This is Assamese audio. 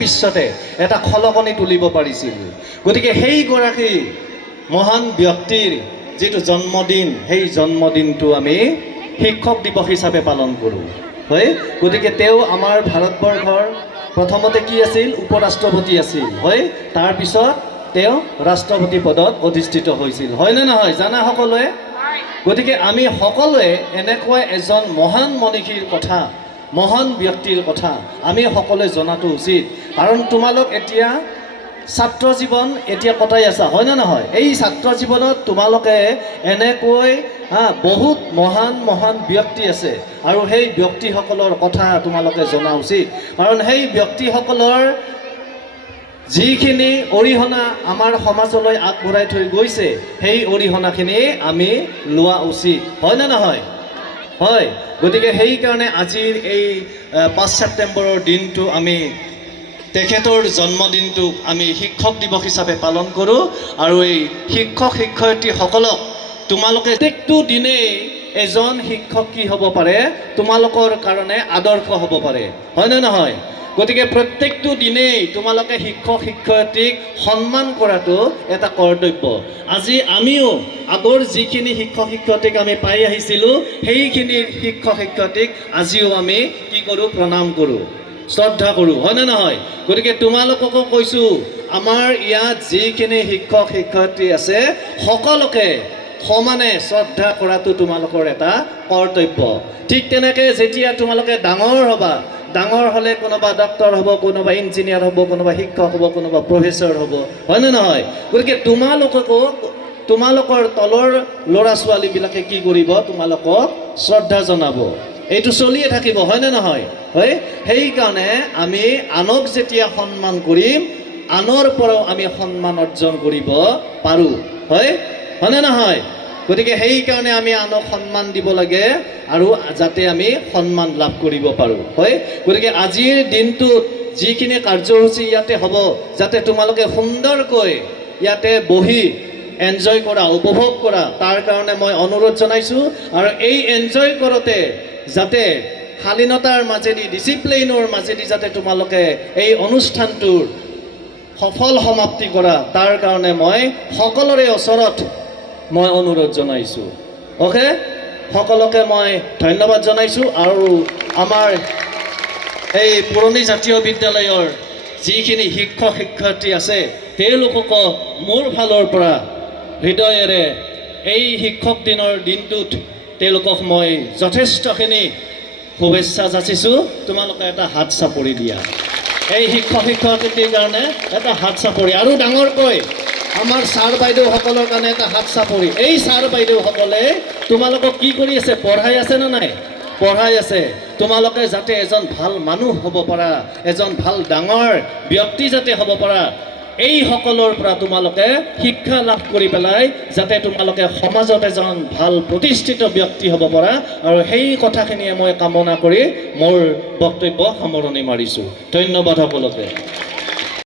বিশ্বতে এটা খলকনি তুলিব পাৰিছিল। গতিকে সেইগৰাকী মহান ব্যক্তিৰ যিটো জন্মদিন, সেই জন্মদিনটো আমি শিক্ষক দিৱস হিচাপে পালন কৰোঁ, হয়। গতিকে তেওঁ আমাৰ ভাৰতবৰ্ষৰ প্ৰথমতে কি আছিল, উপৰাষ্ট্ৰপতি আছিল, হয়। তাৰপিছত তেওঁ ৰাষ্ট্ৰপতি পদত অধিষ্ঠিত হৈছিল, হয়নে নহয়, জানা সকলোৱে। গতিকে আমি সকলোৱে এনেকুৱা এজন মহান মনীষীৰ কথা, মহান ব্যক্তিৰ কথা আমি সকলোৱে জনাটো উচিত। কাৰণ তোমালোক এতিয়া ছাত্ৰ জীৱন এতিয়া কটাই আছা, হয়নে নহয়। এই ছাত্ৰ জীৱনত তোমালোকে এনেকৈ বহুত মহান মহান ব্যক্তি আছে, আৰু সেই ব্যক্তিসকলৰ কথা তোমালোকে জনা উচিত। কাৰণ সেই ব্যক্তিসকলৰ যিখিনি অৰিহণা আমাৰ সমাজলৈ আগবঢ়াই থৈ গৈছে, সেই অৰিহণাখিনি আমি লোৱা উচিত, হয়নে নহয়, হয়। গতিকে সেইকাৰণে আজিৰ এই 5 ছেপ্টেম্বৰৰ দিনটো আমি তেখেতৰ জন্মদিনটোক আমি শিক্ষক দিৱস হিচাপে পালন কৰোঁ। আৰু এই শিক্ষক শিক্ষয়িত্ৰীসকলক তোমালোকে প্ৰত্যেকটো দিনেই এজন শিক্ষক কি হ'ব পাৰে, তোমালোকৰ কাৰণে আদৰ্শ হ'ব পাৰে, হয়নে নহয়। গতিকে প্ৰত্যেকটো দিনেই তোমালোকে শিক্ষক শিক্ষয়িত্ৰীক সন্মান কৰাটো এটা কৰ্তব্য। আজি আমিও আগৰ যিখিনি শিক্ষক শিক্ষয়িত্ৰীক আমি পাই আহিছিলোঁ, সেইখিনি শিক্ষক শিক্ষয়িত্ৰীক আজিও আমি কি কৰোঁ, প্ৰণাম কৰোঁ, শ্ৰদ্ধা কৰোঁ, হয়নে নহয়। গতিকে তোমালোককো কৈছোঁ, আমাৰ ইয়াত যিখিনি শিক্ষক শিক্ষয়িত্ৰী আছে সকলোকে সমানে শ্ৰদ্ধা কৰাটো তোমালোকৰ এটা কৰ্তব্য। ঠিক তেনেকৈ যেতিয়া তোমালোকে ডাঙৰ হ'বা, ডাঙৰ হ'লে কোনোবা ডক্টৰ হ'ব, কোনোবা ইঞ্জিনিয়াৰ হ'ব, কোনোবা শিক্ষক হ'ব, কোনোবা প্ৰফেচৰ হ'ব, হয়নে নহয়। গতিকে তোমালোককো তোমালোকৰ তলৰ ল'ৰা ছোৱালীবিলাকে কি কৰিব, তোমালোকক শ্ৰদ্ধা জনাব, এইটো চলিয়ে থাকিব, হয়নে নহয়, হয়। সেইকাৰণে আমি আনক যেতিয়া সন্মান কৰিম, আনৰ পৰাও আমি সন্মান অৰ্জন কৰিব পাৰোঁ, হয়, হয়নে নহয়। গতিকে সেইকাৰণে আমি আনক সন্মান দিব লাগে, আৰু যাতে আমি সন্মান লাভ কৰিব পাৰোঁ, হয়। গতিকে আজিৰ দিনটোত যিখিনি কাৰ্যসূচী ইয়াতে হ'ব, যাতে তোমালোকে সুন্দৰকৈ ইয়াতে বহি এনজয় কৰা, উপভোগ কৰা, তাৰ কাৰণে মই অনুৰোধ জনাইছোঁ। আৰু এই এনজয় কৰোঁতে যাতে শালীনতাৰ মাজেদি, ডিচিপ্লিনৰ মাজেদি যাতে তোমালোকে এই অনুষ্ঠানটোৰ সফল সমাপ্তি কৰা, তাৰ কাৰণে মই সকলোৰে ওচৰত মই অনুৰোধ জনাইছোঁ, অ'কে। সকলোকে মই ধন্যবাদ জনাইছোঁ। আৰু আমাৰ এই পুৰণি জাতীয় বিদ্যালয়ৰ যিখিনি শিক্ষক শিক্ষয়িত্ৰী আছে, তেওঁলোককো মোৰ ফালৰ পৰা হৃদয়েৰে এই শিক্ষক দিনৰ দিনটোত তেওঁলোকক মই যথেষ্টখিনি শুভেচ্ছা যাচিছোঁ। তোমালোকে এটা হাত চাপৰি দিয়া, এই শিক্ষক শিক্ষয়িত্ৰীৰ কাৰণে এটা হাত চাপৰি, আৰু ডাঙৰকৈ আমাৰ ছাৰ বাইদেউসকলৰ কাৰণে এটা হাত চাপৰি। এই ছাৰ বাইদেউসকলে তোমালোকক কি কৰি আছে, পঢ়াই আছে নে নাই, পঢ়াই আছে। তোমালোকে যাতে এজন ভাল মানুহ হ'ব পাৰা, এজন ভাল ডাঙৰ ব্যক্তি যাতে হ'ব পাৰা, এই সকলৰ পৰা তোমালোকে শিক্ষা লাভ কৰি পেলাই যাতে তোমালোকে সমাজত এজন ভাল প্ৰতিষ্ঠিত ব্যক্তি হ'ব পাৰা, আৰু সেই কথাখিনিয়ে মই কামনা কৰি মোৰ বক্তব্য সামৰণি মাৰিছোঁ। ধন্যবাদ সকলোকে।